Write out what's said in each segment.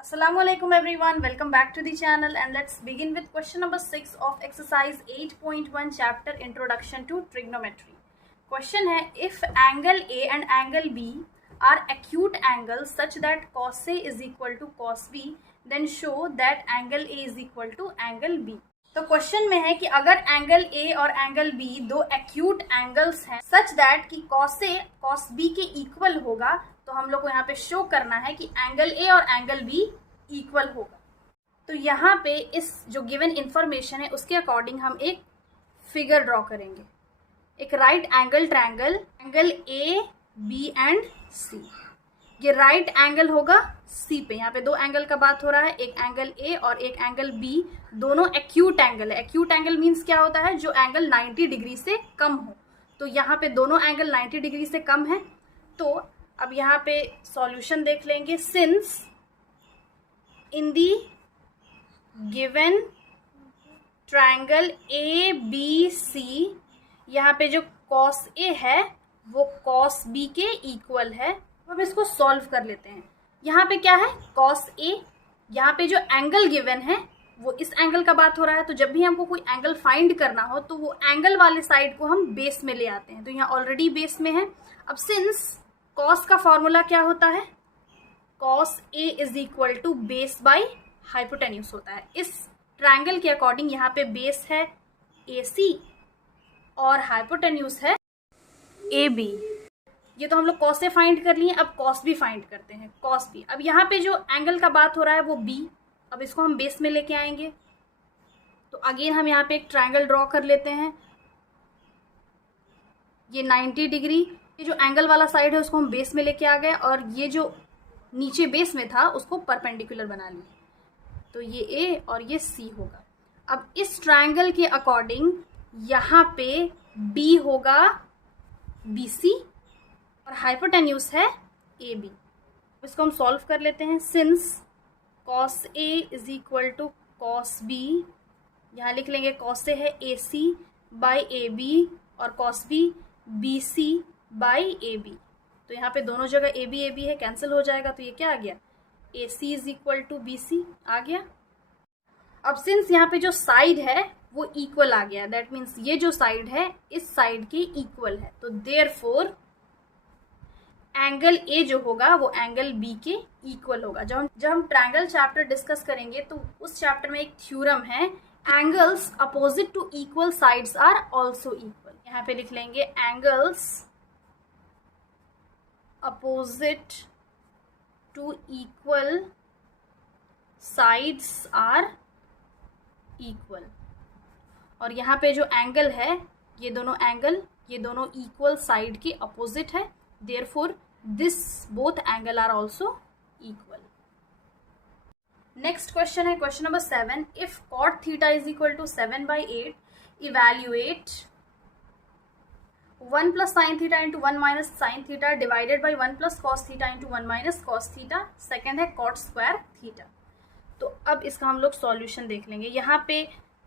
Assalamualaikum everyone, welcome back to the channel and let's begin with question number 6 of exercise 8.1 chapter introduction to trigonometry. Question है, if angle A and angle B are acute angles such that cos A is equal to cos B, then show that angle A is equal to angle B. तो question में है कि अगर angle A और angle B दो acute angles हैं such that कि cos A cos B के इक्वल होगा, तो हम लोग को यहाँ पे शो करना है कि एंगल A और एंगल B इक्वल होगा। तो यहाँ पे इस जो गिवन इंफॉर्मेशन है उसके अकॉर्डिंग हम एक फिगर ड्रॉ करेंगे, एक right angle triangle, angle A B and C। ये राइट एंगल होगा C पे। यहाँ पे दो एंगल का बात हो रहा है, एक एंगल A और एक एंगल B, दोनों एक्यूट एंगल है। एक्यूट एंगल मीन्स क्या होता है? जो एंगल 90 डिग्री से कम हो। तो यहाँ पे दोनों एंगल 90 डिग्री से कम है। तो अब यहाँ पे सॉल्यूशन देख लेंगे। Since in the given triangle ABC, यहाँ पे जो cos A है वो cos B के इक्वल है। अब इसको सॉल्व कर लेते हैं। यहाँ पे क्या है? cos A। यहाँ पे जो एंगल गिवन है वो इस एंगल का बात हो रहा है। तो जब भी हमको कोई एंगल फाइंड करना हो तो वो एंगल वाले साइड को हम बेस में ले आते हैं। तो यहाँ ऑलरेडी बेस में है। अब सिंस cos का फॉर्मूला क्या होता है? cos A is equal to base by hypotenuse होता है। इस ट्रायंगल के अकॉर्डिंग यहाँ पे बेस है AC और हाइपोटेन्यूज है AB। ये तो हम लोग cos A फाइंड कर लिए। अब cos B फाइंड करते हैं, cos B। अब यहाँ पे जो एंगल का बात हो रहा है वो B, अब इसको हम बेस में लेके आएंगे। तो अगेन हम यहाँ पे एक ट्रायंगल ड्रॉ कर लेते हैं। ये 90 डिग्री, ये जो एंगल वाला साइड है उसको हम बेस में लेके आ गए और ये जो नीचे बेस में था उसको परपेंडिकुलर बना लिए। तो ये A और ये C होगा। अब इस ट्रायंगल के अकॉर्डिंग यहाँ पे B होगा BC और हाइपोटेन्यूज है AB। इसको हम सॉल्व कर लेते हैं। Since cos A is equal to cos B, यहाँ लिख लेंगे cos A है AC बाई AB और cos B BC by AB। तो यहाँ पे दोनों जगह AB AB है, कैंसिल हो जाएगा। तो ये क्या आ गया? AC is equal to BC आ गया। अब सिंस यहाँ पे जो साइड है वो इक्वल आ गया, दैट मीन्स ये जो साइड है इस साइड के इक्वल है। तो देयरफॉर एंगल A जो होगा वो एंगल B के इक्वल होगा। जब हम ट्रायंगल चैप्टर डिस्कस करेंगे तो उस चैप्टर में एक थ्योरम है, angles opposite to equal sides are also equal. यहाँ पे लिख लेंगे angles opposite to equal sides are equal. और यहाँ पे जो एंगल है ये दोनों एंगल, ये दोनों इक्वल साइड के अपोजिट है। Therefore, this both angle are also equal. Next question है question number 7. If cot theta is equal to 7 by 8, evaluate 1 plus sin theta into 1 minus sin theta divided by 1 plus cos theta into 1 minus cos theta. Second है cot square theta. तो अब इसका हम लोग solution देख लेंगे। यहाँ पे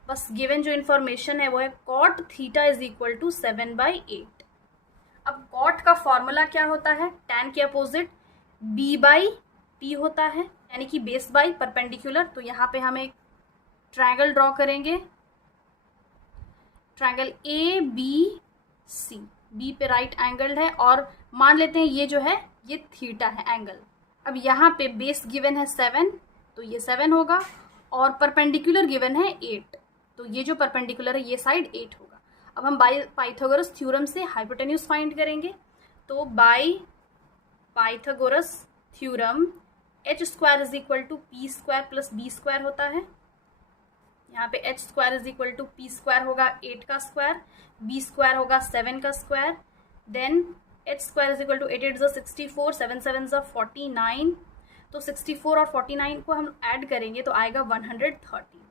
बस गिवन जो इन्फॉर्मेशन है वो है cot theta is equal to 7 by 8. अब कॉट का फॉर्मूला क्या होता है? tan के अपोजिट B बाई P होता है, यानी कि बेस बाई परपेंडिकुलर। तो यहाँ पे हम एक ट्रायंगल ड्रॉ करेंगे, ट्रायंगल ABC। B पे राइट एंगल है और मान लेते हैं ये जो है ये थीटा है एंगल। अब यहाँ पे बेस गिवन है 7, तो ये 7 होगा और परपेंडिकुलर गिवन है 8, तो ये जो परपेंडिकुलर है ये साइड 8 होगा। अब हम बाय पाइथागोरस थ्योरम से हाइपोटेन्यूज फाइंड करेंगे। तो by Pythagoras theorem h square is equal to p square plus b square होता है। यहाँ पे h square is equal to p square होगा 8 का स्क्वायर, b स्क्वायर होगा 7 का square, then h square is equal to 8 8 64, 7 7 49। तो 64 और 49 को हम ऐड करेंगे तो आएगा 130।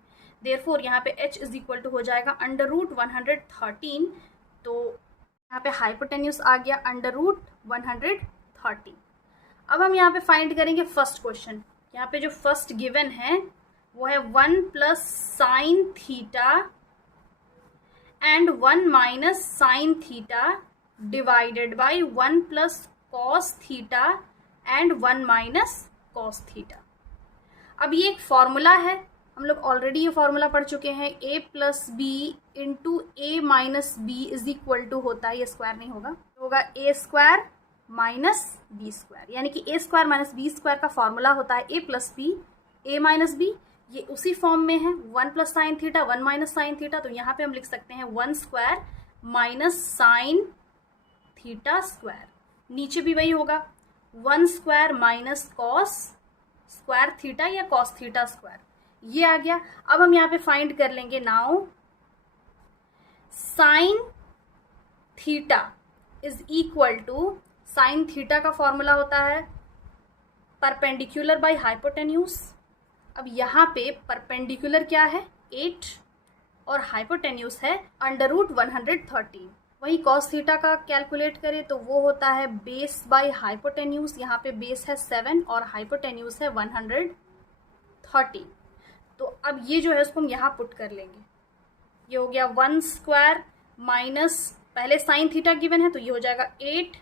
देयरफॉर यहाँ पे h इज इक्वल टू हो जाएगा अंडर रूट 113। तो यहाँ पे हाइपोटेन्यूज आ गया अंडर रूट 130। अब हम यहाँ पे फाइंड करेंगे फर्स्ट क्वेश्चन। यहाँ पे जो फर्स्ट गिवन है वो है 1 plus sine theta and 1 minus sine theta divided by 1 plus cos theta and 1 minus cos theta. अब ये एक फॉर्मूला है, हम लोग ऑलरेडी ये फॉर्मूला पढ़ चुके हैं, a plus b into a minus b is equal to होता है, ये स्क्वायर नहीं होगा, होगा a square minus b square, यानी कि a square minus b square का फॉर्मूला होता है a plus b a minus b. ये उसी फॉर्म में है, 1 plus sine theta 1 minus sine theta, तो यहाँ पे हम लिख सकते हैं 1 square minus sine theta square. नीचे भी वही होगा, 1 square minus cos square theta या कॉस थीटा स्क्वायर, ये आ गया। अब हम यहाँ पे फाइंड कर लेंगे now sine theta is equal to, sine theta का फॉर्मूला होता है परपेंडिकुलर बाय हाइपोटेन्यूज। अब यहाँ पे परपेंडिकुलर क्या है 8 और हाइपोटेन्यूज है √113। वही कॉस थीटा का कैलकुलेट करें तो वो होता है बेस बाय हाइपोटेन्यूज, यहाँ पे बेस है 7 और हाइपोटेन्यूज है 113। तो अब ये जो है उसको हम यहाँ पुट कर लेंगे, ये हो गया 1 स्क्वायर माइनस, पहले साइन थीटा गिवन है तो ये हो जाएगा 8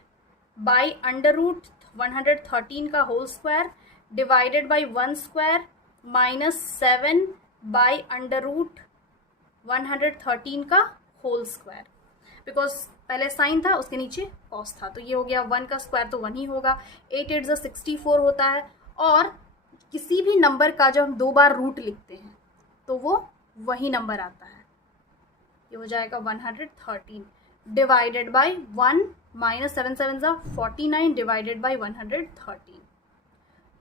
बाई √113 का whole square divided by 1 square minus 7 by √113 का होल स्क्वायर, बिकॉज पहले साइन था उसके नीचे कॉस था, तो ये हो गया 1 का स्क्वायर तो 1 ही होगा, 8 8 64 होता है। और किसी भी नंबर का जब हम 2 बार रूट लिखते हैं तो वो वही नंबर आता है, ये हो जाएगा 113 divided by 1 minus 7 7 49 divided by 113।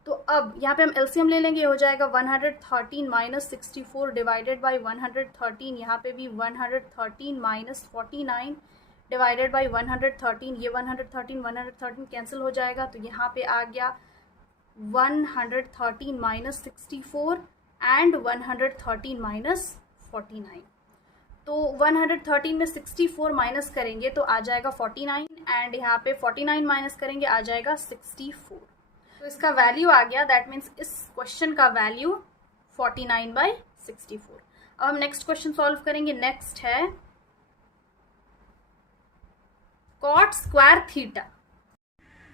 तो अब यहाँ पे हम एलसीएम ले लेंगे, ये हो जाएगा 113 माइनस 64 डिवाइडेड बाई 113, यहाँ पे भी 113 माइनस 49 डिवाइडेड बाई 113, ये 113 कैंसिल हो जाएगा, तो यहाँ पे आ गया 113 माइनस 64 एंड 113 माइनस 49। तो 113 में 64 माइनस करेंगे तो आ जाएगा 49 एंड यहाँ पे 49 माइनस करेंगे आ जाएगा 64। तो इसका वैल्यू आ गया, दैट मीन्स इस क्वेश्चन का वैल्यू 49/64। अब हम नेक्स्ट क्वेश्चन सॉल्व करेंगे। नेक्स्ट है कॉट स्क्वायर थीटा।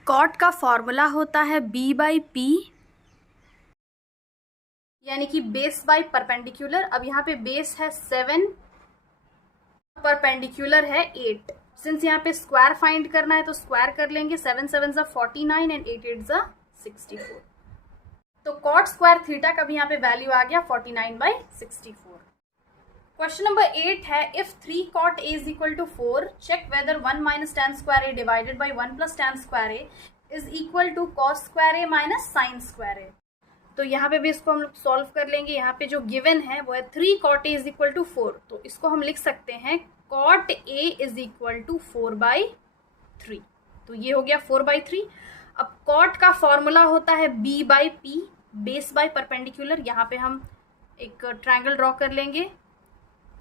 कॉट का फॉर्मूला होता है b/p, यानी कि बेस बाय परपेंडिकुलर। अब यहाँ पे बेस है 7, परपेंडिकुलर है 8। सिंस यहाँ पे स्क्वायर फाइंड करना है तो स्क्वायर कर लेंगे, 7 7 49 एंड 8 8 64। तो कॉट स्क्वायर थीटा का भी यहाँ पे वैल्यू आ गया 49/64। क्वेश्चन नंबर 8 है if 3 cot a is equal to 4, check whether 1 minus tan square a divided by 1 plus tan square a is equal to cos square a minus sin square a। तो यहाँ पे भी इसको हम लोग solve कर लेंगे। यहाँ पे जो गिवन है वो है 3 cot a is equal to 4, तो इसको हम लिख सकते हैं cot a is equal to 4/3। तो ये हो गया 4/3। अब cot का फॉर्मूला होता है b/p, बेस बाय परपेंडिकुलर। यहाँ पे हम एक ट्रायंगल ड्रॉ कर लेंगे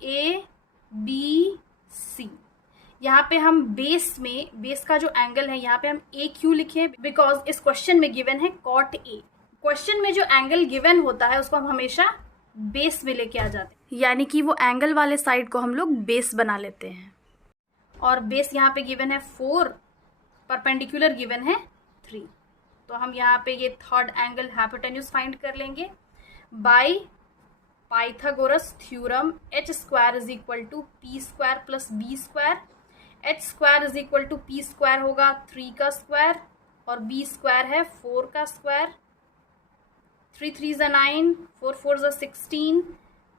ABC। यहाँ पे हम बेस में, बेस का जो एंगल है यहाँ पे हम AQ लिखे, बिकॉज इस क्वेश्चन में गिवन है cot A। क्वेश्चन में जो एंगल गिवन होता है उसको हम हमेशा बेस में लेके आ जाते हैं, यानी कि वो एंगल वाले साइड को हम लोग बेस बना लेते हैं। और बेस यहाँ पे गिवन है 4, परपेंडिकुलर गिवन है 3, तो हम यहाँ पे ये थर्ड एंगल हाइपोटेन्यूज फाइंड कर लेंगे by Pythagoras theorem. h square is equal to p square plus b square. h square is equal to p square होगा 3 का स्क्वायर और b स्क्वायर है 4 का square. 3 3 9, 4 4 16,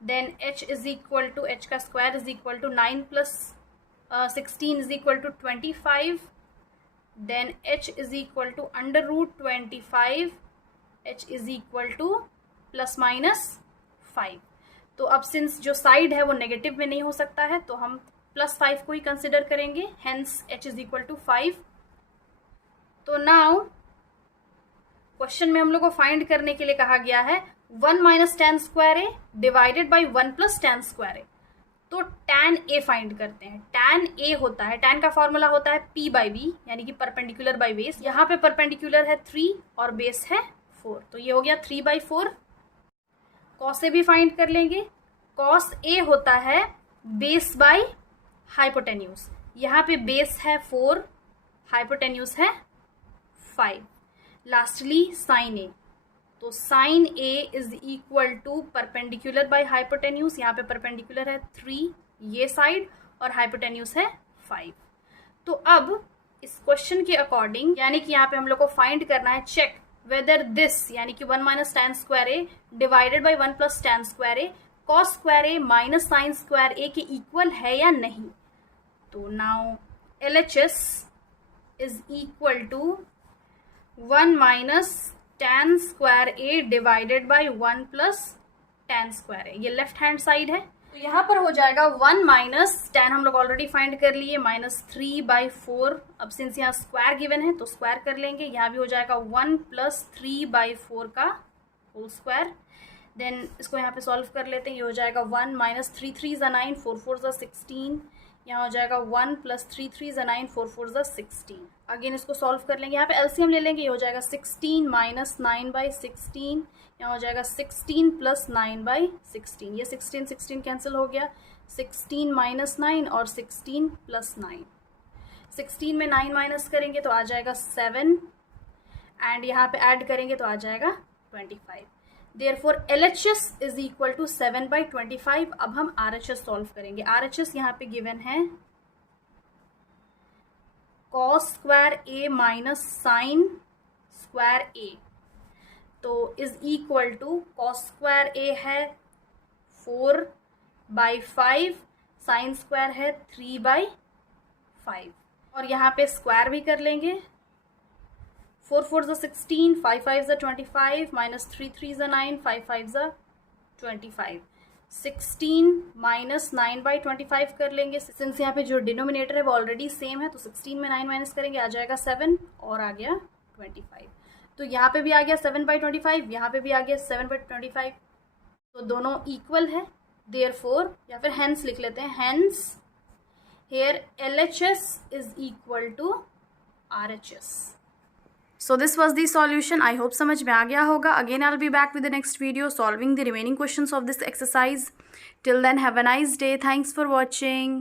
then h is equal to, h का square is equal to 9 plus 16 is equal to 25, then h is equal to √25, h is equal to plus minus 5। तो अब since जो side है वो negative में नहीं हो सकता है तो हम +5 को ही कंसिडर करेंगे, hence h is equal to 5। तो नाउ क्वेश्चन में हम लोग को फाइंड करने के लिए कहा गया है 1 minus tan square a divided by 1 plus tan square a। तो tan a फाइंड करते हैं। tan a होता है, tan का फॉर्मूला होता है p/b, यानी कि परपेंडिकुलर बाई बेस। यहाँ पे परपेंडिकुलर है 3 और बेस है 4, तो ये हो गया 3/4। cos a भी फाइंड कर लेंगे। cos a होता है बेस बाय हाइपोटेन्यूज। यहाँ पे बेस है 4, हाइपोटेन्यूज है 5। लास्टली sin a, तो sine a is equal to perpendicular by hypotenuse, यहाँ पे परपेंडिकुलर है 3 ये साइड और हाइपोटेन्यूज है 5। तो अब इस क्वेश्चन के अकॉर्डिंग यानी कि यहाँ पे हम लोग को फाइंड करना है चेक वेदर दिस यानी कि 1 minus tan square A divided by 1 plus tan square A cos square A minus sine square A के इक्वल है या नहीं। तो now LHS is equal to 1 minus tan square A divided by 1 plus tan square A, ये left hand side है। तो यहाँ पर हो जाएगा 1 माइनस tan हम लोग ऑलरेडी फाइंड कर लिए -3/4। अब सिंस यहाँ स्क्वायर गिवन है तो स्क्वायर कर लेंगे, यहाँ भी हो जाएगा 1 प्लस 3/4 का होल स्क्वायर। देन इसको यहाँ पे सॉल्व कर लेते हैं, ये हो जाएगा 1 माइनस 3 3 ज़ा 9 4 4 ज़ा 16, यहाँ हो जाएगा 1 प्लस 3 3 ज़ा 9 4 4 ज़ा 16। अगेन इसको सॉल्व कर लेंगे, यहाँ पे एलसीएम ले लेंगे, ये हो जाएगा 16 माइनस 9/16, यहाँ हो जाएगा 16 प्लस 9/16, ये 16 16 कैंसिल हो गया, 16 माइनस 9 और 16 प्लस 9, 16 में 9 माइनस करेंगे तो आ जाएगा 7 एंड यहाँ पे ऐड करेंगे तो आ जाएगा 25। Therefore LHS is equal to 7/25। अब हम RHS सॉल्व करेंगे। RHS यहाँ पे गिवन है cos square A minus sine square A, तो is equal to cos square A है 4/5, साइन स्क्वायर है 3/5 और यहाँ पे स्क्वायर भी कर लेंगे, 4 4 ज़ा 16, 5 5 ज़ा 25, माइनस 3 3 ज़ा 9, 5 5 ज़ा 25, 16 माइनस 9/25 कर लेंगे। सिंस यहाँ पे जो डिनोमिनेटर है वो ऑलरेडी सेम है तो 16 में 9 माइनस करेंगे आ जाएगा 7 और आ गया 25। तो यहाँ पे भी आ गया 7/25, यहाँ पे भी आ गया 7/25, तो दोनों इक्वल है। देयरफॉर या फिर हेंस लिख लेते हैं, hence here LHS is equal to RHS। So this was the solution. I hope समझ में आ गया होगा. Again I'll be back with the next video solving the remaining questions of this exercise. Till then have a nice day. Thanks for watching.